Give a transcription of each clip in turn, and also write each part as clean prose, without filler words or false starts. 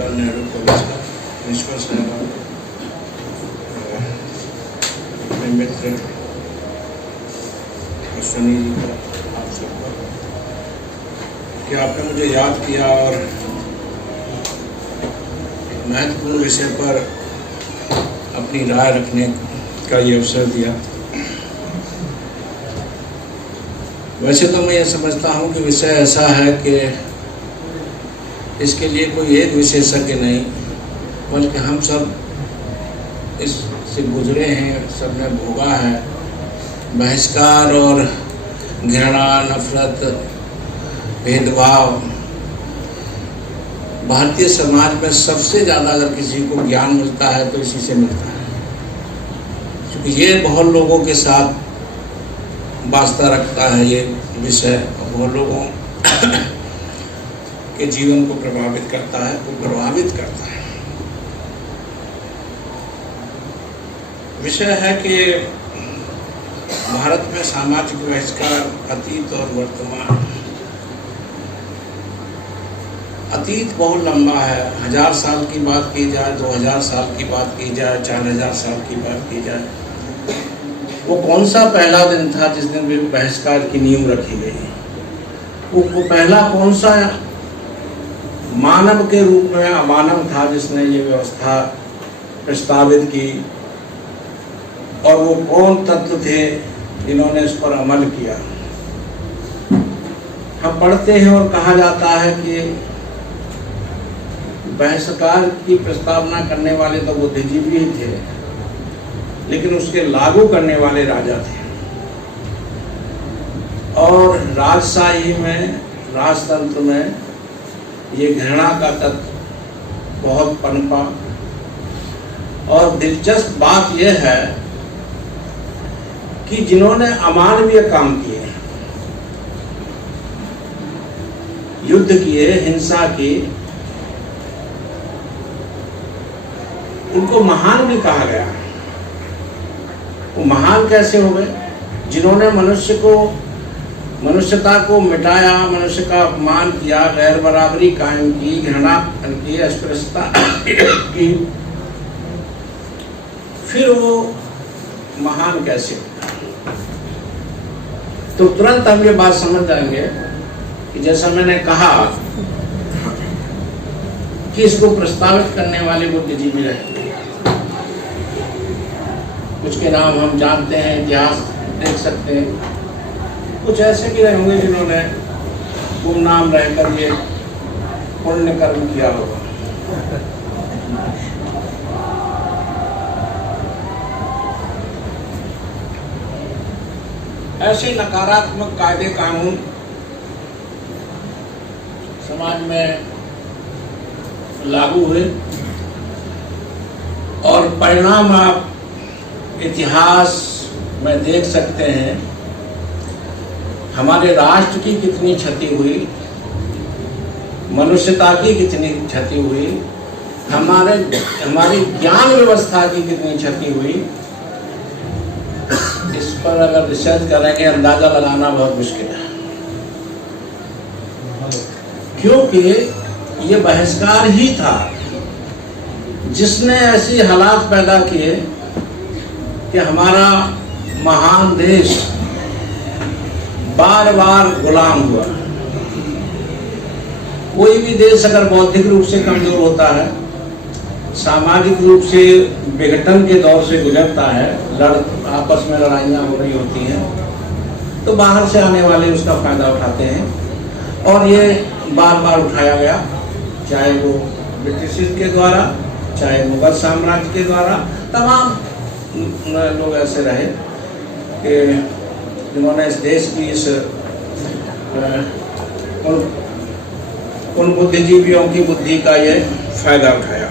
Jawaharlal Nehru college का principal साहब, अपने मित्र अश्विनी जी का, आप सबका कि आपने मुझे याद किया और एक महत्वपूर्ण विषय पर अपनी राय रखने का ये अवसर दिया। वैसे तो मैं ये समझता हूँ कि विषय ऐसा है कि इसके लिए कोई एक विशेषज्ञ नहीं, बल्कि हम सब इससे गुजरे हैं, सबने भोगा है। बहिष्कार और घृणा, नफरत, भेदभाव भारतीय समाज में सबसे ज़्यादा अगर किसी को ज्ञान मिलता है तो इसी से मिलता है, क्योंकि ये बहुत लोगों के साथ वास्ता रखता है ये विषय, बहुत लोगों के जीवन को प्रभावित करता है। विषय है कि भारत में सामाजिक बहिष्कार अतीत और वर्तमान। अतीत बहुत लंबा है, 1000 साल की बात की जाए, 2000 साल की बात की जाए, 4000 साल की बात की जाए, वो कौन सा पहला दिन था जिस दिन भी बहिष्कार की नींव रखी गई? वो पहला कौन सा मानव के रूप में अमानव था जिसने ये व्यवस्था प्रस्तावित की, और वो कौन तत्व थे जिन्होंने इस पर अमल किया? हम पढ़ते हैं और कहा जाता है कि बहिष्कार की प्रस्तावना करने वाले तो बुद्धिजीवी ही थे, लेकिन उसके लागू करने वाले राजा थे। और राजशाही में, राजतंत्र में ये घृणा का तत्व बहुत पनपा। और दिलचस्प बात यह है कि जिन्होंने अमानवीय काम किए, युद्ध किए, हिंसा की, उनको महान भी कहा गया। वो महान कैसे हो गए? जिन्होंने मनुष्यता को मिटाया, मनुष्य का अपमान किया, गैर बराबरी कायम की, घृणा की, अस्पृश्यता की, फिर वो महान कैसे हो? तो तुरंत हम ये बात समझ जाएंगे कि जैसा मैंने कहा कि इसको प्रस्तावित करने वाले बुद्धिजीवी रहे। कुछ के नाम हम जानते हैं, इतिहास देख सकते हैं। कुछ ऐसे भी रहे होंगे जिन्होंने गुमनाम रहकर ये पुण्य कर्म किया होगा। ऐसे नकारात्मक कायदे कानून समाज में लागू हुए और परिणाम आप इतिहास में देख सकते हैं। हमारे राष्ट्र की कितनी क्षति हुई, मनुष्यता की कितनी क्षति हुई, हमारी ज्ञान व्यवस्था की कितनी क्षति हुई, इस पर अगर रिसर्च करेंगे अंदाजा लगाना बहुत मुश्किल है। क्योंकि ये बहिष्कार ही था जिसने ऐसी हालात पैदा किए कि हमारा महान देश बार बार गुलाम हुआ। कोई भी देश अगर बौद्धिक रूप से कमजोर होता है, सामाजिक रूप से विघटन के दौर से गुजरता है, आपस में लड़ाइयाँ हो रही होती हैं, तो बाहर से आने वाले उसका फायदा उठाते हैं। और ये बार बार उठाया गया, चाहे वो ब्रिटिश के द्वारा, चाहे मुगल साम्राज्य के द्वारा। तमाम लोग ऐसे रहे कि जिन्होंने इस देश की इस उन बुद्धिजीवियों की बुद्धि का ये फायदा उठाया।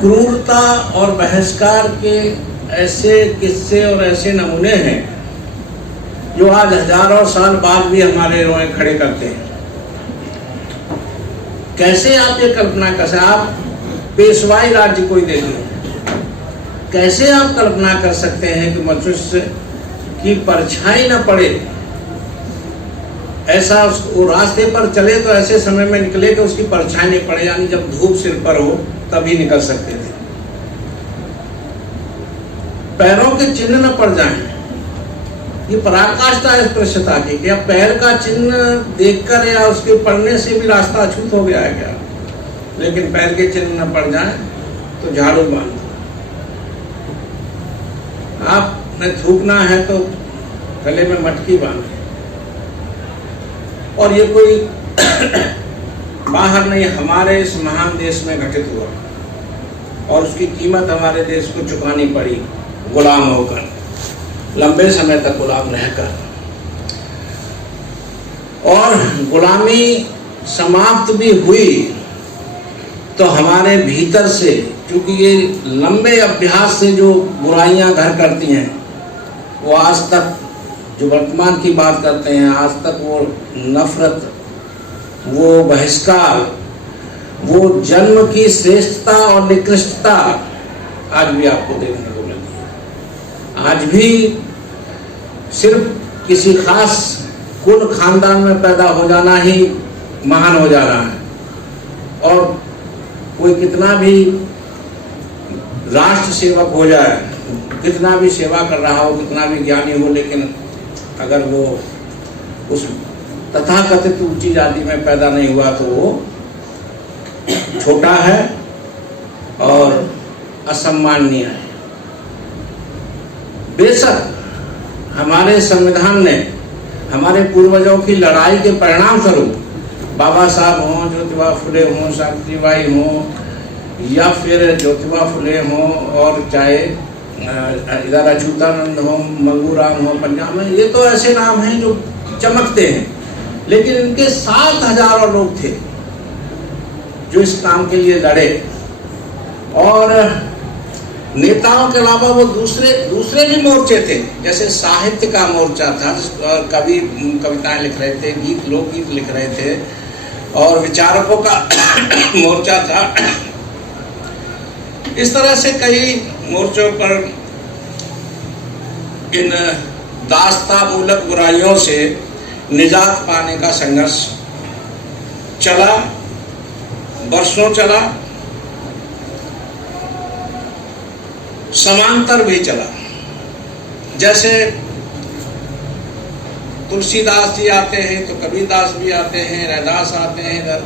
क्रूरता और बहिष्कार के ऐसे किस्से और ऐसे नमूने हैं जो आज हजारों साल बाद भी हमारे रोए खड़े करते हैं। कैसे आप ये कल्पना कर सकते? आप पेशवाई राज्य कोई देख लो, कैसे आप कल्पना कर सकते हैं कि मनुष्य की परछाई न पड़े ऐसा वो रास्ते पर चले तो ऐसे समय में निकले कि उसकी परछाई नहीं पड़े, यानी जब धूप सिर पर हो तभी निकल सकते थे। पैरों के चिन्ह न पड़ जाएं, ये पराकाष्ठा है स्पृश्यता की। क्या पैर का चिन्ह देखकर या उसके पड़ने से भी रास्ता अछूत हो गया है क्या? लेकिन पैर के चिन्ह न पड़ जाएं तो झाड़ू बांध दो। आपने थूकना है तो गले में मटकी बांधे। और ये कोई बाहर नहीं, हमारे इस महान देश में घटित हुआ और उसकी कीमत हमारे देश को चुकानी पड़ी, गुलाम होकर, लंबे समय तक गुलाम रहकर। और गुलामी समाप्त भी हुई तो हमारे भीतर से, क्योंकि ये लंबे अभ्यास से जो बुराइयां घर करती हैं, वो आज तक, जो वर्तमान की बात करते हैं, आज तक वो नफरत, वो बहिष्कार, वो जन्म की श्रेष्ठता और निकृष्टता आज भी आपको देखने को मिलती है। आज भी सिर्फ किसी खास कुल खानदान में पैदा हो जाना ही महान हो जा रहा है। और कोई कितना भी राष्ट्र सेवक हो जाए, कितना भी सेवा कर रहा हो, कितना भी ज्ञानी हो, लेकिन अगर वो उस तथाकथित ऊंची जाति में पैदा नहीं हुआ तो वो छोटा है और असम्माननीय है। बेशक हमारे संविधान ने हमारे पूर्वजों की लड़ाई के परिणाम स्वरूप बाबा साहब हों, ज्योतिबा फुले हों, सावित्रीबाई हों, या फिर ज्योतिबा फुले हों, और चाहे इधर अच्युतानंद हो, मंगूराम हो पंजाब में, ये तो ऐसे नाम हैं जो चमकते हैं, लेकिन इनके 7,000 लोग थे जो इस काम के लिए लड़े। और नेताओं के अलावा वो दूसरे भी मोर्चे थे, जैसे साहित्य का मोर्चा था, कवि कविताएं लिख रहे थे, लोकगीत लिख रहे थे, और विचारकों का मोर्चा था। इस तरह से कई मोर्चों पर इन दास्तामूलक बुराइयों से निजात पाने का संघर्ष चला, वर्षों चला, समांतर भी चला। जैसे तुलसीदास जी आते हैं तो कबीरदास भी आते हैं, रैदास आते हैं इधर,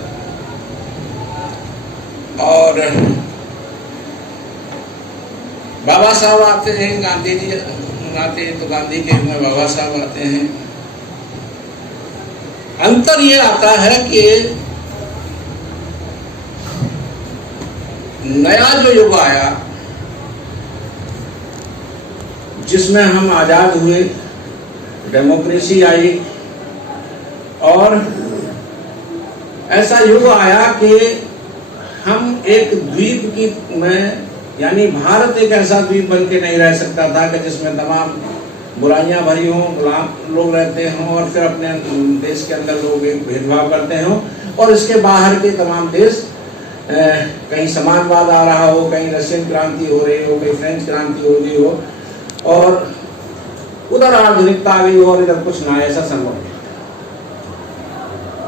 और बाबा साहब आते हैं, गांधी जी आते हैं तो गांधी के में बाबा साहब आते हैं। अंतर ये आता है कि नया जो युग आया जिसमें हम आजाद हुए, डेमोक्रेसी आई, और ऐसा युग आया कि हम एक द्वीप की में, यानी भारत एक ऐसा द्वीप बन के नहीं रह सकता था कि जिसमें तमाम बुराइयां भरी हों, गुलाम लोग रहते हों, और फिर अपने देश के अंदर लोग एक भेदभाव करते हों, और इसके बाहर के तमाम देश कहीं समाजवाद आ रहा हो, कहीं रशियन क्रांति हो रही हो, कहीं फ्रेंच क्रांति हो रही हो, और उधर आधुनिकता आ गई हो और इधर कुछ ना, ऐसा संभव नहीं।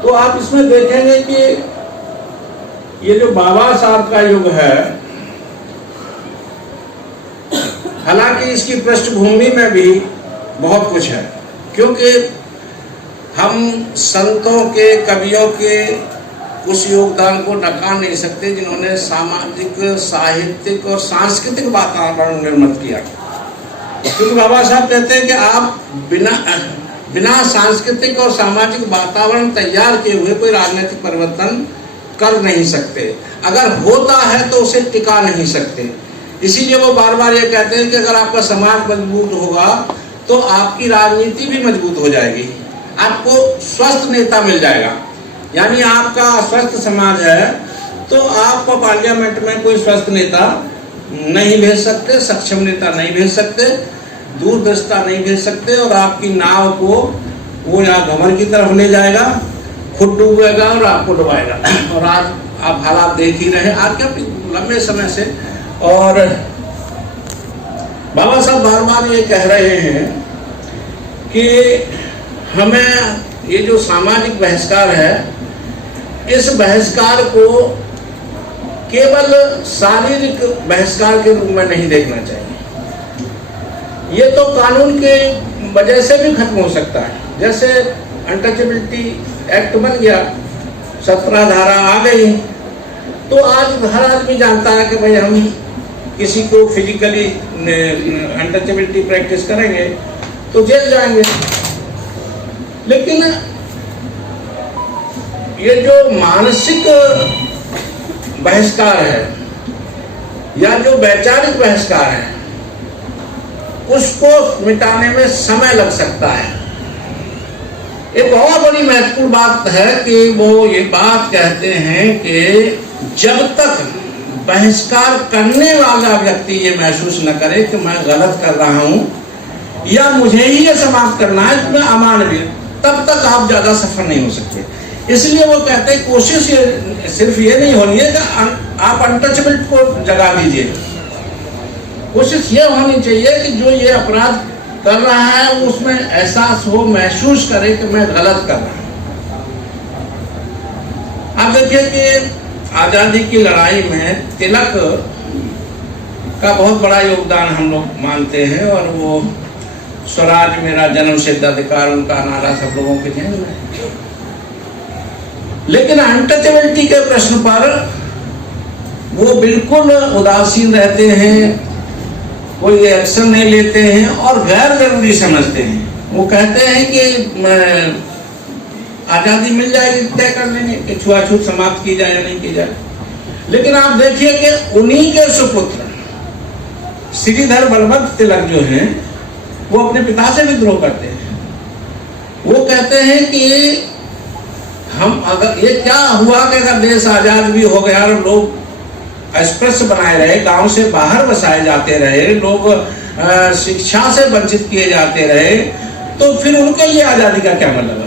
तो आप इसमें देखेंगे कि ये जो बाबा साहब का युग है, हालांकि इसकी पृष्ठभूमि में भी बहुत कुछ है, क्योंकि हम संतों के, कवियों के उस योगदान को नकार नहीं सकते जिन्होंने सामाजिक, साहित्यिक और सांस्कृतिक वातावरण निर्मित किया। क्योंकि बाबा साहब कहते हैं कि आप बिना सांस्कृतिक और सामाजिक वातावरण तैयार किए हुए कोई राजनीतिक परिवर्तन कर नहीं सकते, अगर होता है तो उसे टिका नहीं सकते। इसीलिए वो बार बार ये कहते हैं कि अगर आपका समाज मजबूत होगा तो आपकी राजनीति भी मजबूत हो जाएगी, आपको स्वस्थ नेता मिल जाएगा। यानी आपका स्वस्थ समाज है तो आप पार्लियामेंट में कोई स्वस्थ नेता नहीं भेज सकते, सक्षम नेता नहीं भेज सकते, दूरदर्शिता नहीं भेज सकते, और आपकी नाव को वो या भंवर की तरफ ले जाएगा, खुद डूबेगा और आपको डुबाएगा। और आज आप हालात देख ही रहे आज क्या लंबे समय से। और बाबा साहब बार बार ये कह रहे हैं कि हमें ये जो सामाजिक बहिष्कार है, इस बहिष्कार को केवल शारीरिक बहिष्कार के रूप में नहीं देखना चाहिए। ये तो कानून के वजह से भी खत्म हो सकता है। जैसे अनटचेबिलिटी एक्ट बन गया, 17 धारा आ गई, तो आज हर आदमी जानता है कि भाई हम किसी को फिजिकली अनटचेबिलिटी प्रैक्टिस करेंगे तो जेल जाएंगे। लेकिन ये जो मानसिक बहिष्कार है या जो वैचारिक बहिष्कार है, उसको मिटाने में समय लग सकता है। एक बहुत बड़ी महत्वपूर्ण बात है कि वो ये बात कहते हैं कि जब तक बहिष्कार करने वाला व्यक्ति ये महसूस न करे कि मैं गलत कर रहा हूं या मुझे ही ये समाप्त करना है, मैं अमानवीय, तब तक आप ज्यादा सफल नहीं हो सकते। इसलिए वो कहते हैं कोशिश ये सिर्फ ये नहीं होनी है कि आप अनटचेबल को जगा दीजिए। कोशिश ये होनी चाहिए कि जो ये अपराध कर रहा है उसमें एहसास हो, महसूस करे कि मैं गलत कर रहा हूं। आप देखिए कि आजादी की लड़ाई में तिलक का बहुत बड़ा योगदान हम लोग मानते हैं, और वो स्वराज मेरा जन्म सिद्ध अधिकार, उनका नारा सब लोगों के ध्यान में। लेकिन अनटचेबिलिटी के प्रश्न पर वो बिल्कुल उदासीन रहते हैं, कोई एक्शन नहीं लेते हैं और गैर जरूरी समझते हैं। वो कहते हैं कि आजादी मिल जाएगी, तय कर लेंगे कि छुआछूत समाप्त की जाए या नहीं की जाए। लेकिन आप देखिए कि उन्हीं के सुपुत्र श्रीधर बलवंत तिलक जो हैं, वो अपने पिता से विद्रोह करते हैं। वो कहते हैं कि हम अगर ये क्या हुआ कि अगर देश आजाद भी हो गया और लोग अस्पृश्य बनाए रहे, गांव से बाहर बसाए जाते रहे, लोग शिक्षा से वंचित किए जाते रहे, तो फिर उनके लिए आजादी का क्या मतलब है?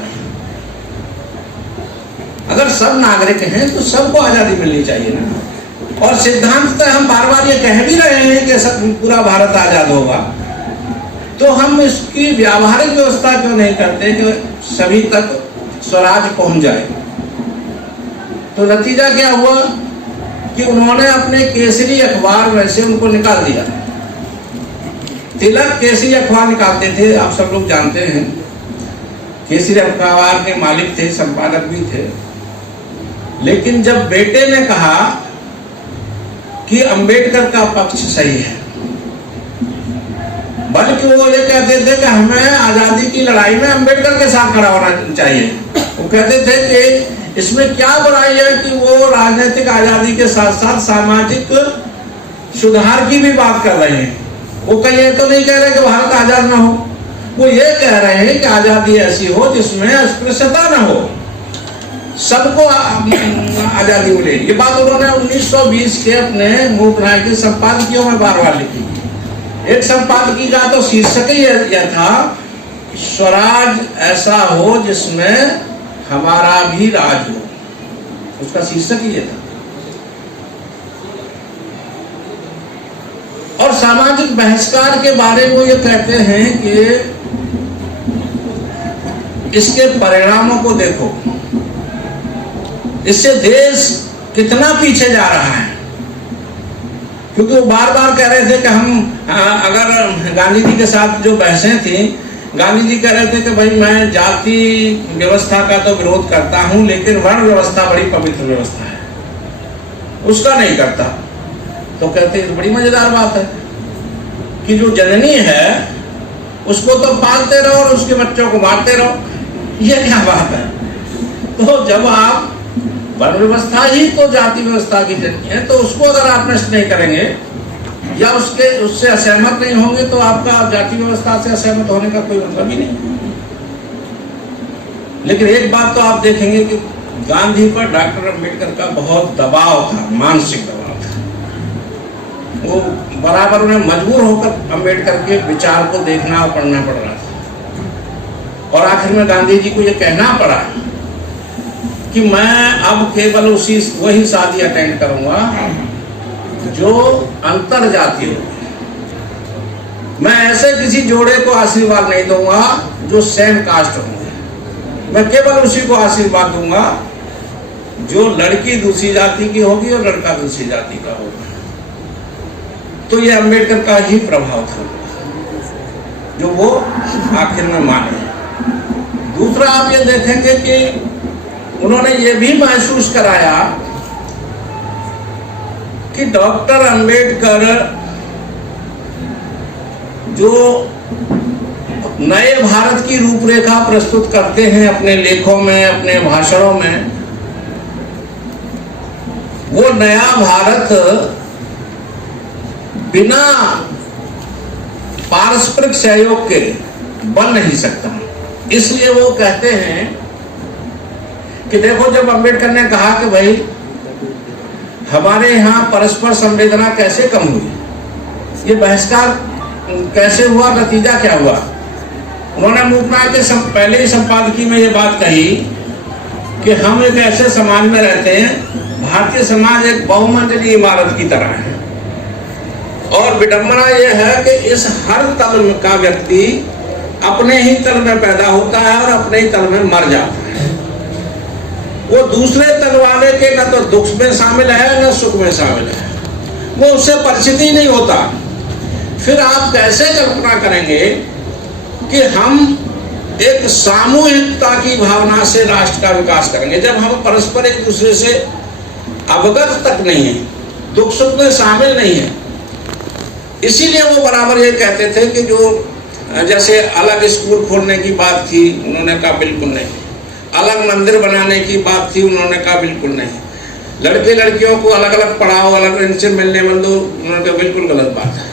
अगर सब नागरिक हैं तो सबको आजादी मिलनी चाहिए ना। और सिद्धांततः हम बार बार ये कह भी रहे हैं कि सब पूरा भारत आजाद होगा, तो हम इसकी व्यावहारिक व्यवस्था क्यों नहीं करते कि सभी तक स्वराज पहुंच जाए? तो नतीजा क्या हुआ कि उन्होंने अपने केसरी अखबार में से उनको निकाल दिया। तिलक केसरी अखबार निकालते थे, आप सब लोग जानते हैं। केसरी अखबार के मालिक थे, संपादक भी थे। लेकिन जब बेटे ने कहा कि अंबेडकर का पक्ष सही है, बल्कि वो ये कहते थे कि हमें आजादी की लड़ाई में अंबेडकर के साथ खड़ा होना चाहिए। वो कहते थे कि इसमें क्या बुराई है कि वो राजनीतिक आजादी के साथ साथ सामाजिक सुधार की भी बात कर रहे हैं। वो कहीं ये तो नहीं कह रहे कि भारत आजाद ना हो, वो ये कह रहे हैं कि आजादी ऐसी हो जिसमें अस्पृश्यता ना हो, सबको आजादी मिले। ये बात उन्होंने 1920 के अपने मूकनाय के संपादकियों में बार बार लिखी। एक संपादकी का तो शीर्षक ही यह था, स्वराज ऐसा हो जिसमें हमारा भी राज हो। उसका शीर्षक ही ये था। और सामाजिक बहिष्कार के बारे में ये कहते हैं कि इसके परिणामों को देखो, इससे देश कितना पीछे जा रहा है। क्योंकि वो बार बार कह रहे थे कि हम अगर गांधी जी के साथ जो बहसें थी, गांधी जी कह रहे थे कि भाई मैं जाति व्यवस्था का तो विरोध करता हूं, लेकिन वर्ण व्यवस्था बड़ी पवित्र व्यवस्था है, उसका नहीं करता। तो कहते हैं बड़ी मजेदार बात है कि जो जननी है उसको तो पालते रहो और उसके बच्चों को मारते रहो, ये क्या बात है? तो जब आप वर्ण व्यवस्था ही तो जाति व्यवस्था की जननी है, तो उसको अगर आप नष्ट नहीं करेंगे या उससे असहमत नहीं होंगे, तो आपका जाति व्यवस्था से असहमत होने का कोई मतलब ही नहीं। लेकिन एक बात तो आप देखेंगे कि गांधी पर डॉक्टर अंबेडकर का बहुत दबाव था, मानसिक दबाव था। वो बराबर उन्हें मजबूर होकर अंबेडकर के विचार को देखना और पढ़ना पड़ रहा था। और आखिर में गांधी जी को ये कहना पड़ा कि मैं अब केवल वही शादी अटेंड करूंगा जो अंतर जातीय हो। मैं ऐसे किसी जोड़े को आशीर्वाद नहीं दूंगा जो सेम कास्ट होंगे। मैं केवल उसी को आशीर्वाद दूंगा जो लड़की दूसरी जाति की होगी और लड़का दूसरी जाति का होगा। तो ये अंबेडकर का ही प्रभाव था जो वो आखिर में माने। दूसरा आप ये देखेंगे कि उन्होंने ये भी महसूस कराया कि डॉक्टर अंबेडकर जो नए भारत की रूपरेखा प्रस्तुत करते हैं अपने लेखों में, अपने भाषणों में, वो नया भारत बिना पारस्परिक सहयोग के बन नहीं सकता। इसलिए वो कहते हैं कि देखो, जब अंबेडकर ने कहा कि भाई हमारे यहाँ परस्पर संवेदना कैसे कम हुई, ये बहिष्कार कैसे हुआ, नतीजा क्या हुआ, उन्होंने मूकनाय के पहले ही संपादकीय में ये बात कही कि हम एक ऐसे समाज में रहते हैं, भारतीय समाज एक बहुमंजिली इमारत की तरह है, और विडंबना यह है कि इस हर तल का व्यक्ति अपने ही तल में पैदा होता है और अपने ही तल में मर जाता है। वो दूसरे तल वाले के न तो दुख में शामिल है न सुख में शामिल है, वो उससे परिचित ही नहीं होता। फिर आप कैसे कल्पना करेंगे कि हम एक सामूहिकता की भावना से राष्ट्र का विकास करेंगे जब हम परस्पर एक दूसरे से अवगत तक नहीं है, दुख सुख में शामिल नहीं है। इसीलिए वो बराबर ये कहते थे कि जो जैसे अलग स्कूल खोलने की बात थी, उन्होंने कहा बिल्कुल नहीं, अलग मंदिर बनाने की बात थी, उन्होंने कहा बिल्कुल नहीं, लड़के लड़कियों को अलग अलग पढ़ाओ, अलग इनसे मिलने बंद दो, उन्होंने कहा बिल्कुल गलत बात है।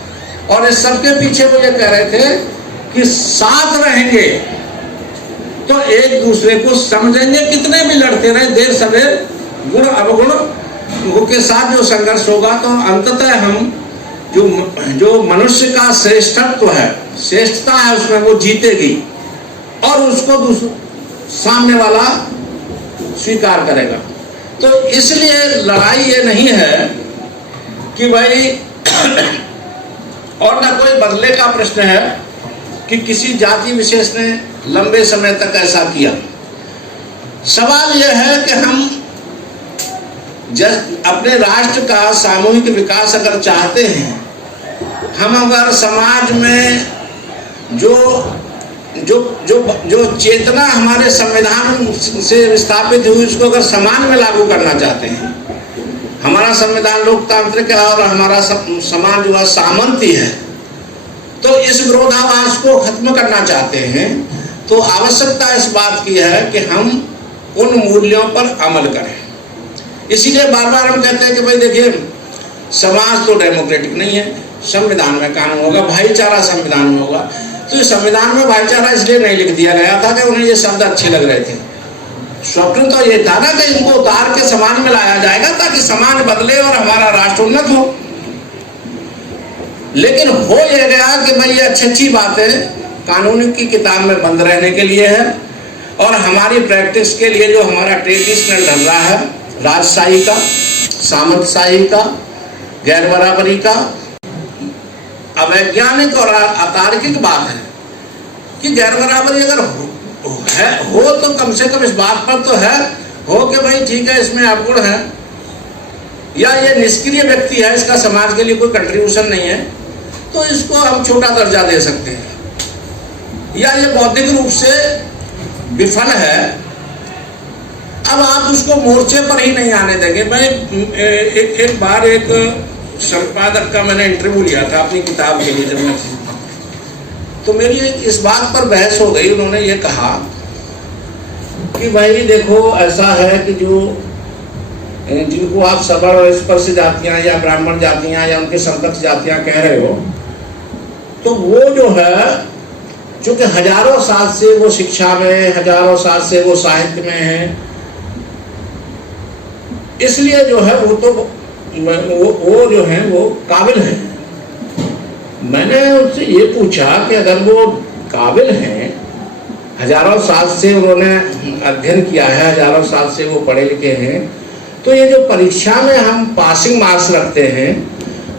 और इस सबके पीछे वो ये कह रहे थे कि साथ रहेंगे तो एक दूसरे को समझेंगे, कितने भी लड़ते रहे, देर सवेर गुण अवगुण के साथ जो संघर्ष होगा तो अंततः हम जो मनुष्य का श्रेष्ठत्व है, श्रेष्ठता है, उसमें वो जीतेगी और उसको सामने वाला स्वीकार करेगा। तो इसलिए लड़ाई ये नहीं है कि भाई और ना कोई बदले का प्रश्न है कि किसी जाति विशेष ने लंबे समय तक ऐसा किया। सवाल यह है कि हम अपने राष्ट्र का सामूहिक विकास अगर चाहते हैं, हम अगर समाज में जो जो जो जो चेतना हमारे संविधान से स्थापित हुई उसको अगर समाज में लागू करना चाहते हैं, हमारा संविधान लोकतांत्रिक है और हमारा समाज जो है सामंती है, तो इस विरोधाभास को खत्म करना चाहते हैं, तो आवश्यकता इस बात की है कि हम उन मूल्यों पर अमल करें। इसीलिए बार बार हम कहते हैं कि भाई देखिए, समाज तो डेमोक्रेटिक नहीं है, संविधान में कानून होगा, भाईचारा संविधान में होगा। तो इस संविधान में भाईचारा इसलिए नहीं लिख दिया गया था कि उन्हें ये शब्द अच्छे लग रहे थे। स्वप्न तो ये था ना कि इनको उतार के समाज में लाया जाएगा ताकि समाज बदले और हमारा राष्ट्र उन्नत हो। लेकिन हो यह गया कि भाई ये अच्छी बातें कानून की किताब में बंद रहने के लिए है और हमारी प्रैक्टिस के लिए जो हमारा ट्रेडिशनल ढर्रा है, राजशाही का, सामंतशाही का, गैर बराबरी का, अवैज्ञानिक और अतार्किक बात है कि गैर बराबरी अगर हो तो कम से कम इस बात पर तो है हो कि भाई ठीक है, इसमें अवगुण है या ये निष्क्रिय व्यक्ति है, इसका समाज के लिए कोई कंट्रीब्यूशन नहीं है, तो इसको हम छोटा दर्जा दे सकते हैं। या ये बौद्धिक रूप से विफल है, अब आप उसको मोर्चे पर ही नहीं आने देंगे। मैं एक बार एक संपादक का मैंने इंटरव्यू लिया था अपनी किताब के लिए, जब मैं तो मेरी इस बात पर बहस हो गई। उन्होंने ये कहा कि भाई देखो, ऐसा है कि जो जिनको आप सवर्ण और स्पर्श जातियां या ब्राह्मण जातियां या उनके समकक्ष जातियां कह रहे हो, तो वो जो है चूंकि हजारों साल से वो शिक्षा में, हजारों साल से वो साहित्य में है, इसलिए जो है वो तो वो जो है वो काबिल है। मैंने उनसे ये पूछा कि अगर वो काबिल हैं, हजारों साल से उन्होंने अध्ययन किया है, हजारों साल से वो पढ़े लिखे हैं, तो ये जो परीक्षा में हम पासिंग मार्क्स रखते हैं,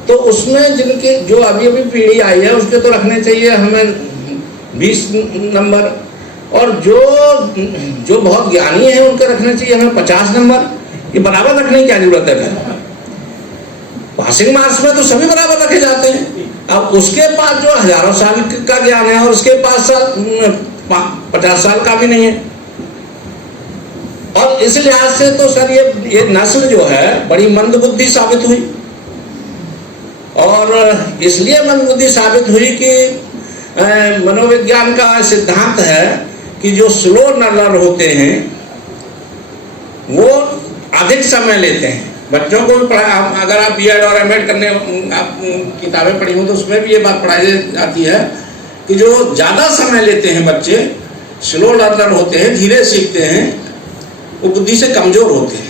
तो उसमें जिनके जो अभी अभी पीढ़ी आई है उसके तो रखने चाहिए हमें 20 नंबर, और जो जो बहुत ज्ञानी है उनके रखने चाहिए हमें 50 नंबर, ये बराबर रखने की क्या जरूरत है? पासिंग मार्क्स में तो सभी बराबर रखे जाते हैं। अब उसके पास जो हजारों साल का ज्ञान है और उसके पास 50 साल का भी नहीं है। और इस लिहाज से तो सर ये नस्ल जो है बड़ी मंदबुद्धि साबित हुई, और इसलिए मंदबुद्धि साबित हुई कि मनोविज्ञान का सिद्धांत है कि जो स्लो लर्नर होते हैं वो अधिक समय लेते हैं। बच्चों को भी पढ़ा, अगर आप बीएड और एमएड करने आप किताबें पढ़ी हो तो उसमें भी ये बात पढ़ाई जाती है कि जो ज़्यादा समय लेते हैं बच्चे, स्लो लर्नर होते हैं, धीरे सीखते हैं, वो बुद्धि से कमज़ोर होते हैं।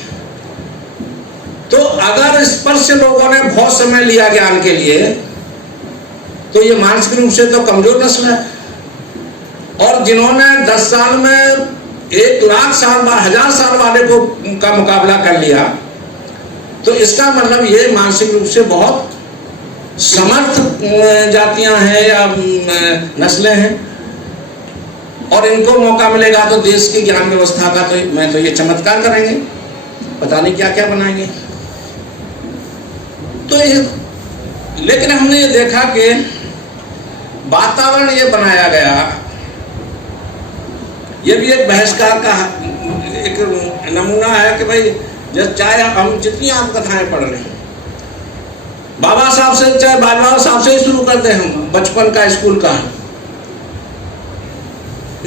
तो अगर स्पर्श लोगों ने बहुत समय लिया ज्ञान के लिए तो ये मानसिक रूप से तो कमज़ोर नस्ल है। और जिन्होंने 10 साल में 1,00,000 साल 1000 साल वाले को का मुकाबला कर लिया, तो इसका मतलब ये मानसिक रूप से बहुत समर्थ जातियां हैं या नस्लें हैं, और इनको मौका मिलेगा तो देश की ज्ञान व्यवस्था का तो मैं तो ये चमत्कार करेंगे, पता नहीं क्या क्या बनाएंगे। तो ये, लेकिन हमने ये देखा कि वातावरण ये बनाया गया, ये भी एक बहिष्कार का एक नमूना है कि भाई जब चाहे हम जितनी आत्मकथाएं पढ़ रहे हैं, बाबा साहब से चाहे बाबा साहब से ही शुरू करते हैं, हम बचपन का स्कूल का,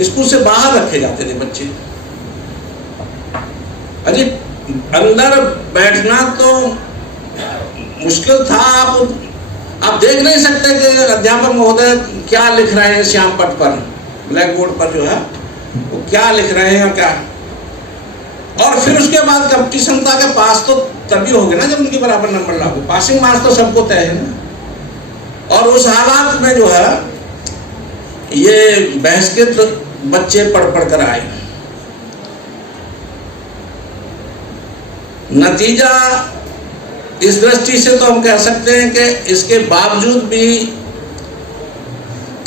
स्कूल से बाहर रखे जाते थे बच्चे। अरे अंदर बैठना तो मुश्किल था। आप देख नहीं सकते कि अध्यापक महोदय क्या लिख रहे हैं श्याम पट पर, ब्लैक बोर्ड पर जो है वो क्या लिख रहे हैं क्या। और फिर उसके बाद कंपटीशनता के पास तो तभी हो गए ना जब उनके बराबर नंबर लागू, पासिंग मार्क्स तो सबको तय है ना। और उस हालात में जो है ये बहिष्कृत बच्चे पढ़ पढ़ कर आए। नतीजा इस दृष्टि से तो हम कह सकते हैं कि इसके बावजूद भी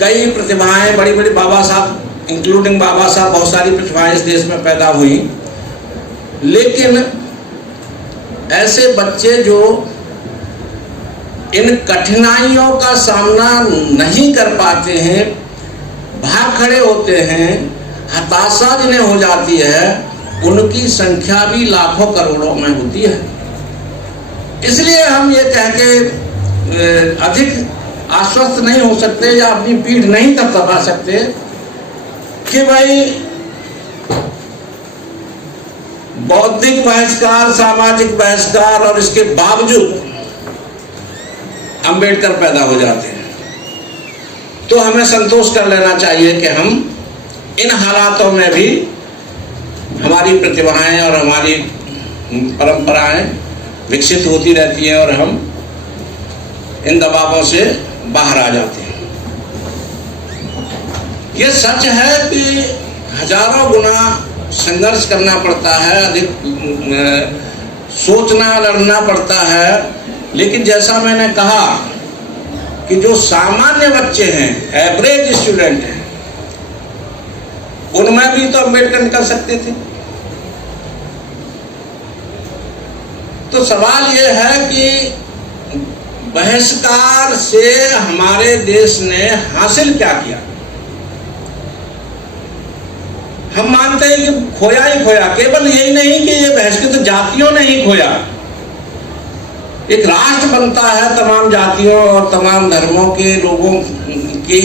कई प्रतिभाएं, बड़ी बड़ी बाबा साहब इंक्लूडिंग बाबा साहब, बहुत सारी प्रतिभाएं इस देश में पैदा हुई, लेकिन ऐसे बच्चे जो इन कठिनाइयों का सामना नहीं कर पाते हैं, भाग खड़े होते हैं, हताशा जिन्हें हो जाती है, उनकी संख्या भी लाखों करोड़ों में होती है। इसलिए हम ये कह के अधिक आश्वस्त नहीं हो सकते या अपनी पीठ नहीं थपथपा सकते कि भाई बौद्धिक बहिष्कार, सामाजिक बहिष्कार, और इसके बावजूद अंबेडकर पैदा हो जाते हैं। तो हमें संतोष कर लेना चाहिए कि हम इन हालातों में भी हमारी प्रतिभाएं और हमारी परंपराएं विकसित होती रहती हैं और हम इन दबावों से बाहर आ जाते हैं। ये सच है कि हजारों गुना संघर्ष करना पड़ता है, अधिक सोचना लड़ना पड़ता है, लेकिन जैसा मैंने कहा कि जो सामान्य बच्चे हैं, एवरेज स्टूडेंट हैं, उनमें भी तो अम्बेडकर निकल सकते थे। तो सवाल यह है कि बहिष्कार से हमारे देश ने हासिल क्या किया। हम मानते हैं कि खोया ही खोया, केवल यही नहीं कि ये बहिष्कृत जातियों ने ही खोया, एक राष्ट्र बनता है तमाम जातियों और तमाम धर्मों के लोगों के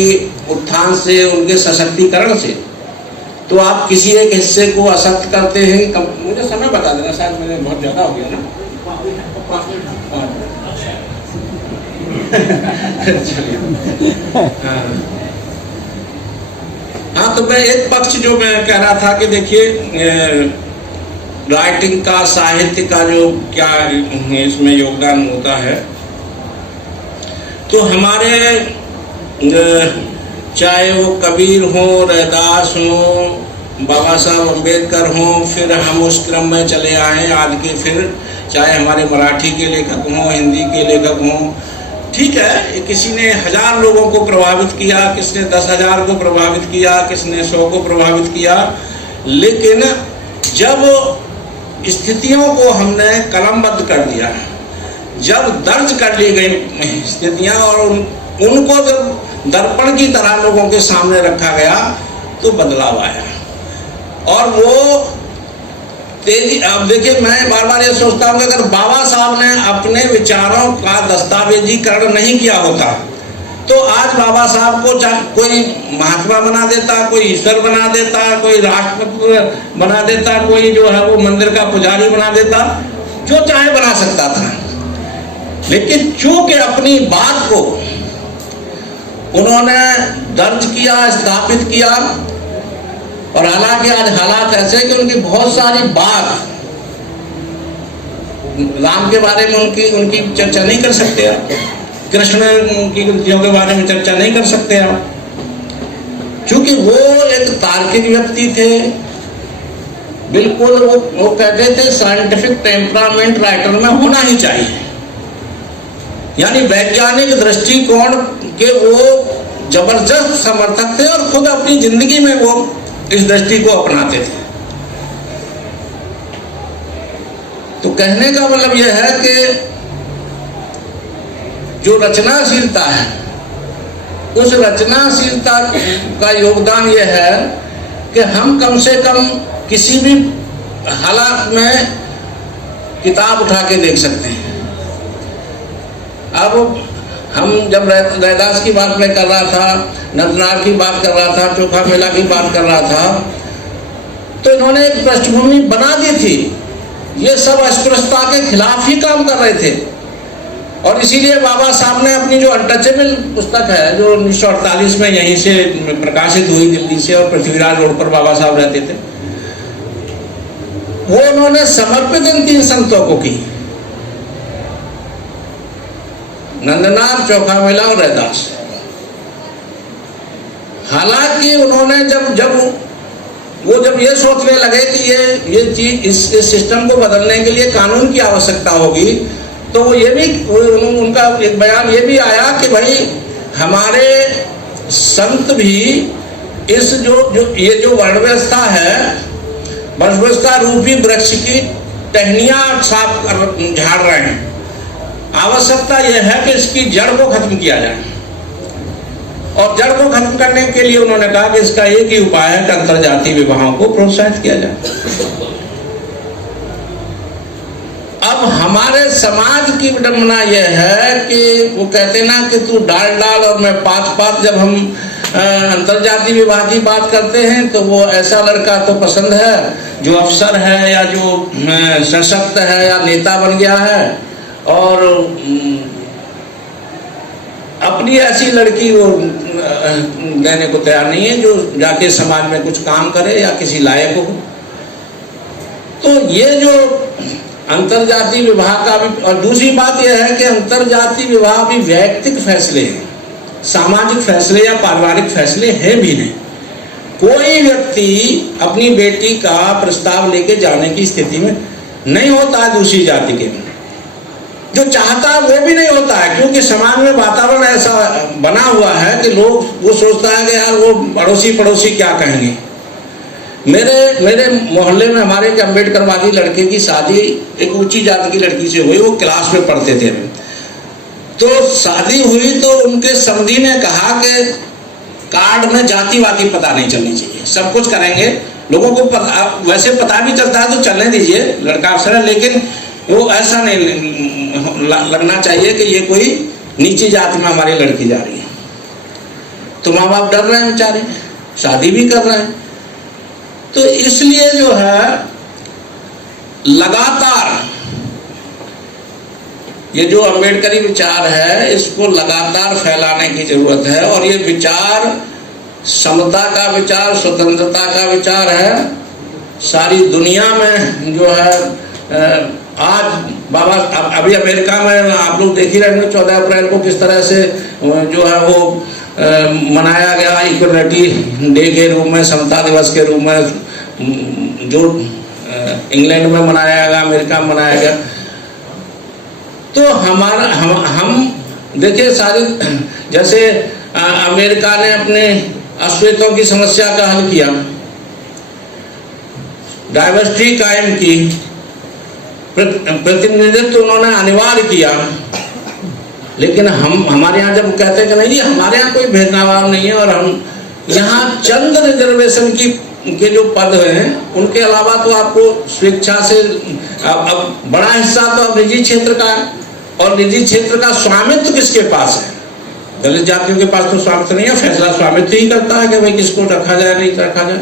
उत्थान से, उनके सशक्तिकरण से। तो आप किसी एक हिस्से को असक्त करते हैं। मुझे समय बता देना, शायद मैंने बहुत ज्यादा हो गया ना। हाँ, तो मैं एक पक्ष जो मैं कह रहा था कि देखिए राइटिंग का, साहित्य का जो क्या इसमें योगदान होता है, तो हमारे चाहे वो कबीर हो, रैदास हो, बाबा साहब अम्बेडकर हो, फिर हम उस क्रम में चले आए आज के, फिर चाहे हमारे मराठी के लेखक हों, हिंदी के लेखक हों, ठीक है, किसी ने 1000 लोगों को प्रभावित किया, किसने 10,000 को प्रभावित किया, किसने 100 को प्रभावित किया, लेकिन जब स्थितियों को हमने कलमबद्ध कर दिया, जब दर्ज कर ली गई स्थितियां और उनको जब दर्पण की तरह लोगों के सामने रखा गया तो बदलाव आया। और वो तेजी, अब देखिए मैं बार बार ये सोचता हूँ कि अगर बाबा साहब ने अपने विचारों का दस्तावेजीकरण नहीं किया होता तो आज बाबा साहब को कोई महात्मा बना देता, कोई ईश्वर बना देता, कोई राष्ट्रपति बना देता, कोई जो है वो मंदिर का पुजारी बना देता, जो चाहे बना सकता था। लेकिन चूंकि अपनी बात को उन्होंने दर्ज किया, स्थापित किया, और हालांकि आज हालात ऐसे कि उनकी बहुत सारी बात, राम के बारे में उनकी चर्चा नहीं कर सकते आप, कृष्ण की कृतियों के बारे में चर्चा नहीं कर सकते आप, क्योंकि वो एक तार्किक व्यक्ति थे। बिल्कुल वो कहते थे साइंटिफिक टेम्परामेंट राइटर में होना ही चाहिए, यानी वैज्ञानिक दृष्टिकोण के वो जबरदस्त समर्थक थे और खुद अपनी जिंदगी में वो इस दृष्टि को अपनाते थे। तो कहने का मतलब यह है कि जो रचनाशीलता है, उस रचनाशीलता का योगदान यह है कि हम कम से कम किसी भी हालात में किताब उठा के देख सकते हैं। अब हम जब रैदास की बात में कर रहा था, नंदनार की बात कर रहा था, चोखा मेला की बात कर रहा था, तो इन्होंने एक पृष्ठभूमि बना दी थी। ये सब अस्पृश्यता के खिलाफ ही काम कर रहे थे और इसीलिए बाबा साहब ने अपनी जो अनटचेबल पुस्तक है, जो 1948 में यहीं से प्रकाशित हुई दिल्ली से, और पृथ्वीराज रोड पर बाबा साहब रहते थे, वो उन्होंने समर्पित इन 3 संतों को की, नंदनार, चोखा मेला और रैदास। हालांकि उन्होंने जब ये सोचने लगे कि ये चीज इस सिस्टम को बदलने के लिए कानून की आवश्यकता होगी, तो वो ये भी उनका एक बयान ये भी आया कि भाई हमारे संत भी इस ये जो वर्ण व्यवस्था है, वर्ण व्यवस्था रूपी वृक्ष की टहनियां साफ झाड़ रहे हैं। आवश्यकता यह है कि इसकी जड़ को खत्म किया जाए, और जड़ को खत्म करने के लिए उन्होंने कहा कि इसका एक ही उपाय है कि अंतरजातीय विवाहों को प्रोत्साहित किया जाए। अब हमारे समाज की विडंबना यह है कि वो कहते ना कि तू डाल डाल और मैं पात पात। जब हम अंतरजातीय विवाह की बात करते हैं तो वो ऐसा लड़का तो पसंद है जो अफसर है या जो सशक्त है या नेता बन गया है, और अपनी ऐसी लड़की वो देने को तैयार नहीं है जो जाके समाज में कुछ काम करे या किसी लायक हो। तो ये जो अंतरजातीय विवाह का भी, और दूसरी बात यह है कि अंतरजातीय विवाह भी वैयक्तिक फैसले हैं, सामाजिक फैसले या पारिवारिक फैसले हैं भी नहीं। कोई व्यक्ति अपनी बेटी का प्रस्ताव लेके जाने की स्थिति में नहीं होता है दूसरी जाति के, जो चाहता है वो भी नहीं होता है, क्योंकि समाज में वातावरण ऐसा बना हुआ है कि लोग वो सोचता है कि यार वो पड़ोसी क्या कहेंगे। मेरे मोहल्ले में हमारे एक अम्बेडकरवादी लड़के की शादी एक ऊंची जाति की लड़की से हुई, वो क्लास में पढ़ते थे। तो शादी हुई तो उनके समधी ने कहा कि कार्ड में जातिवादी पता नहीं चलनी चाहिए, सब कुछ करेंगे, लोगों को वैसे पता भी चलता है तो चलने दीजिए, लड़का अफसर है, लेकिन वो ऐसा नहीं लगना चाहिए कि ये कोई नीची जाति में हमारी लड़की जा रही है। तो माँ बाप डर रहे हैं बेचारे, शादी भी कर रहे हैं। तो इसलिए जो है लगातार ये जो अम्बेडकरी विचार है इसको लगातार फैलाने की जरूरत है, और ये विचार समता का विचार, स्वतंत्रता का विचार है। सारी दुनिया में जो है आज बाबा अभी अमेरिका में आप लोग देख ही रहे हैं 14 अप्रैल को किस तरह से जो है वो मनाया गया इक्वलिटी डे के रूप में, समता दिवस के रूप में, जो इंग्लैंड में मनाया गया, अमेरिका में मनाया गया। तो हम देखिए सारी, जैसे अमेरिका ने अपने अश्वेतों की समस्या का हल किया, डाइवर्सिटी कायम की, प्रतिनिधित्व उन्होंने अनिवार्य किया। लेकिन हमारे यहाँ जब कहते हैं कि नहीं जी हमारे यहाँ कोई भेदभाव नहीं है और हम यहाँ चंद रिजर्वेशन के जो पद हैं उनके अलावा तो आपको स्वेच्छा से अब बड़ा हिस्सा तो अब निजी क्षेत्र का है, और निजी क्षेत्र का स्वामित्व किसके पास है? दलित जातियों के पास तो स्वामित्व नहीं है, फैसला स्वामित्व ही करता है कि भाई किसको रखा जाए नहीं रखा जाए।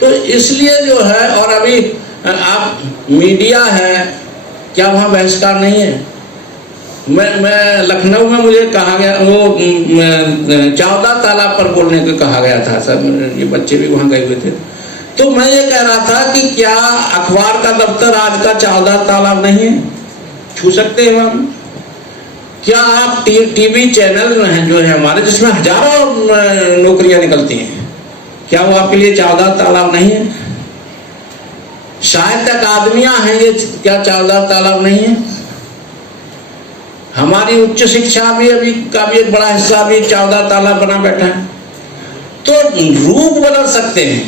तो इसलिए जो है, और अभी आप मीडिया है, क्या वहाँ बहिष्कार नहीं है? मैं लखनऊ में मुझे कहा गया, वो चौदह तालाब पर बोलने को कहा गया था सर, ये बच्चे भी वहाँ गए हुए थे। तो मैं ये कह रहा था कि क्या अखबार का दफ्तर आज का चौदह तालाब नहीं है? छू सकते हैं हम? क्या आप टीवी चैनल हैं जो है हमारे, जिसमें हजारों नौकरियां निकलती हैं, क्या वो आपके लिए चौदह तालाब नहीं है? साहित्य अकादमियां हैं, ये क्या चौदह तालाब नहीं है? हमारी उच्च शिक्षा भी अभी का भी एक बड़ा हिस्सा भी चौदह तालाब बना बैठा है। तो रूप बदल सकते हैं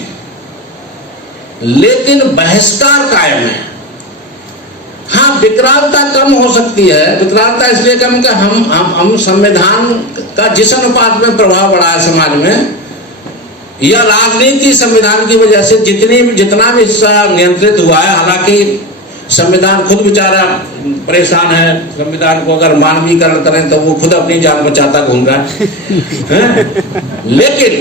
लेकिन बहिष्कार कायम है। हाँ, विकरालता कम हो सकती है। विकरालता इसलिए कम कि हम संविधान का जिस अनुपात में प्रभाव बढ़ा है समाज में, या राजनीति संविधान की वजह से जितना भी हिस्सा नियंत्रित हुआ है, हालांकि संविधान खुद बेचारा परेशान है, संविधान को अगर मानवीकरण करें तो वो खुद अपनी जान बचाता घूम रहा है, लेकिन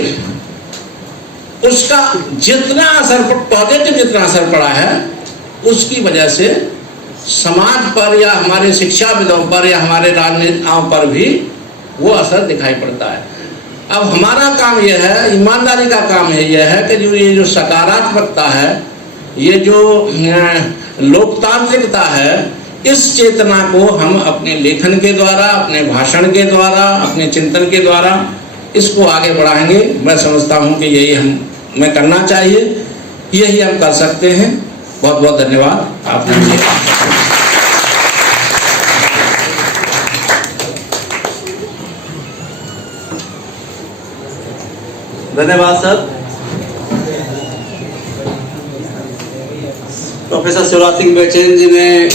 उसका जितना असर पॉजिटिव जितना असर पड़ा है उसकी वजह से समाज पर या हमारे शिक्षाविदों पर या हमारे राजनेताओं पर भी वो असर दिखाई पड़ता है। अब हमारा काम यह है, ईमानदारी का काम यह है कि ये जो सकारात्मकता है, ये जो लोकतांत्रिकता है, इस चेतना को हम अपने लेखन के द्वारा, अपने भाषण के द्वारा, अपने चिंतन के द्वारा इसको आगे बढ़ाएंगे। मैं समझता हूँ कि यही हमें करना चाहिए, यही हम कर सकते हैं। बहुत बहुत धन्यवाद आपने मुझे। धन्यवाद सर। प्रोफेसर शिवराज सिंह बेचैन जी ने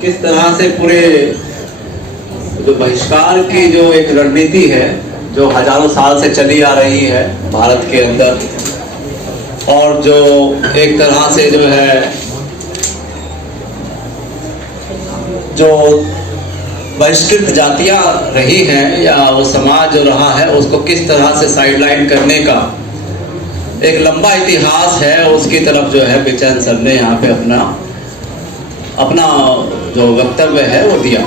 किस तरह से पूरे जो बहिष्कार की जो एक रणनीति है जो हजारों साल से चली आ रही है भारत के अंदर, और जो एक तरह से जो है जो बहिष्कृत जातियां रही हैं या वो समाज जो रहा है उसको किस तरह से साइडलाइन करने का एक लंबा इतिहास है, उसकी तरफ जो है बेचैन सर ने यहाँ पे अपना जो वक्तव्य है वो दिया।